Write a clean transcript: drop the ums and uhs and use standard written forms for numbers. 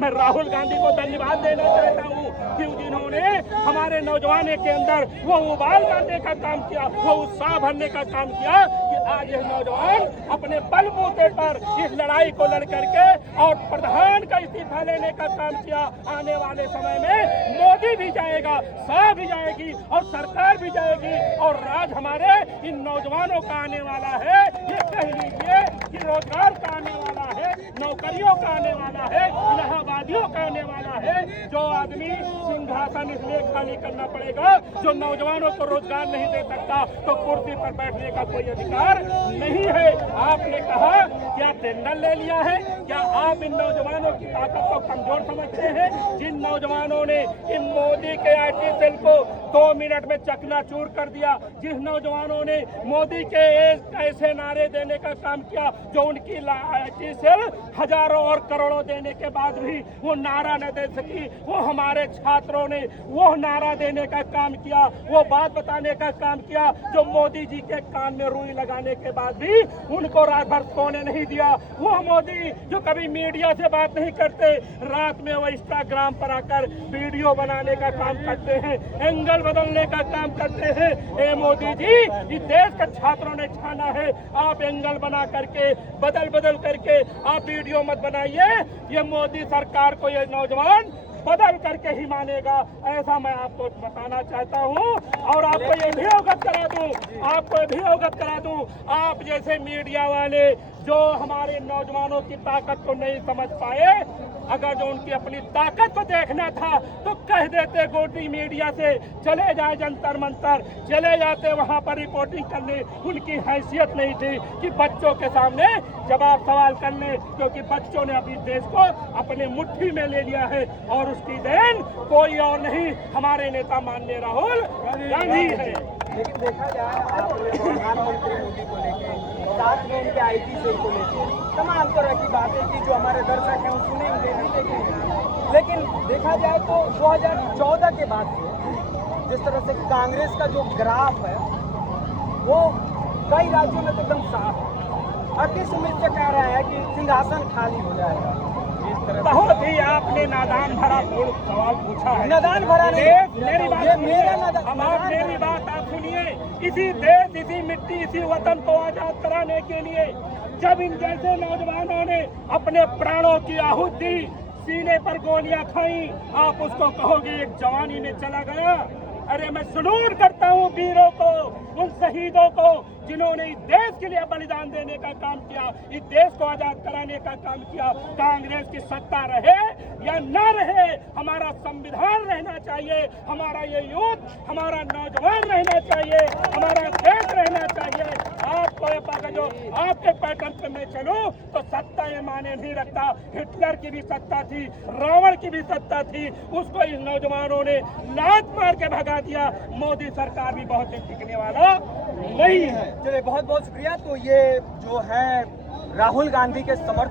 मैं राहुल गांधी को धन्यवाद देना चाहता हूँ कि जिन्होंने हमारे नौजवान के अंदर वो उबाल मारने का काम किया, वो उत्साह भरने का काम किया कि आज ये नौजवान अपने बलबूते पर इस लड़ाई को लड़ करके और प्रधान का इस्तीफा लेने का काम किया। आने वाले समय में मोदी भी जाएगा, शाह भी जाएगी और सरकार भी जाएगी और राज हमारे इन नौजवानों का आने वाला है। ये कह लीजिए कि रोजगार का आने वाला है, नौकरियों का आने वाला है, इलाहाबादियों का आने वाला है। जो आदमी सिंहासन इसलिए खाली करना पड़ेगा जो नौजवानों को रोजगार नहीं दे सकता, तो कुर्सी पर बैठने का कोई अधिकार नहीं है। आपने कहा क्या टेंडर ले लिया है? क्या आप इन नौजवानों की ताकत को कमजोर समझते हैं? जिन नौजवानों ने इन मोदी के IT सेल को 2 मिनट में चकनाचूर कर दिया, जिस नौजवानों ने मोदी के ऐसे नारे देने का काम किया जो उनकी IT सेल हजारों और करोड़ों देने के बाद भी वो नारा न दे सकी, वो हमारे छात्रों ने वो नारा देने का काम किया, वो बात बताने का काम किया जो मोदी जी के कान में रुई लगाने के बाद भी उनको रात भर सोने नहीं दिया। वो मोदी जो कभी मीडिया से बात नहीं करते, रात में वो इंस्टाग्राम पर आकर वीडियो बनाने का काम करते हैं, एंगल बदलने का काम करते हैं। ए मोदी जी, इस देश के छात्रों ने छाना है, आप एंगल बना करके बदल करके आप वीडियो मत बनाइए। ये मोदी सरकार को ये नौजवान बदल करके ही मानेगा, ऐसा मैं आपको बताना चाहता हूँ। और आपको ये भी अवगत करा दूं, आप जैसे मीडिया वाले जो हमारे नौजवानों की ताकत को नहीं समझ पाए, अगर जो उनकी अपनी ताकत को देखना था तो कह देते गोटी मीडिया से चले जाए जंतर मंतर, चले जाते वहां पर रिपोर्टिंग करने। उनकी हैसियत नहीं थी कि बच्चों के सामने जवाब सवाल करने, क्योंकि बच्चों ने अभी देश को अपने मुट्ठी में ले लिया है और उसकी देन कोई और नहीं, हमारे नेता माननीय राहुल गांधी है। लेकिन देखा जाए आपने प्रधानमंत्री मोदी को लेके, साथ में उनके IT सेल को लेके तमाम तरह की बातें की जो हमारे दर्शक हैं वो सुनेंगे नहीं देखेंगे। लेकिन देखा जाए तो 2014 के बाद से जिस तरह से कांग्रेस का जो ग्राफ है वो कई राज्यों में तो एकदम साफ है। अतिश उम्मीद से कह रहा है कि सिंहासन खाली हो जाएगा। बहुत ही आपने नादान भरा सवाल पूछा है। नादान भरा नहीं, मेरी बात मेरी बात आप सुनिए। इसी देश, इसी मिट्टी, इसी वतन को आजाद कराने के लिए जब इन जैसे नौजवानों ने अपने प्राणों की आहुति दी, सीने पर गोलियां खाई, आप उसको कहोगे एक जवानी में चला गया? अरे मैं सलूट करता हूँ वीरों को, उन शहीदों को जिन्होंने इस देश के लिए बलिदान देने का काम किया, इस देश को आजाद कराने का काम किया। कांग्रेस की सत्ता रहे या न रहे, हमारा संविधान रहना चाहिए, हमारा ये यूथ, हमारा नौजवान रहना चाहिए, हमारा देश रहना चाहिए। आपको जो आपके पैटर्न पे मैं चलूं तो सत्ता ये माने नहीं रखता। हिटलर की भी सत्ता थी, रावण की भी सत्ता थी, उसको इन नौजवानों ने लात मार के भगा दिया। मोदी सरकार भी बहुत दिन टिकने वाला नहीं है। चलिए बहुत बहुत शुक्रिया। तो ये जो है राहुल गांधी के समर्थन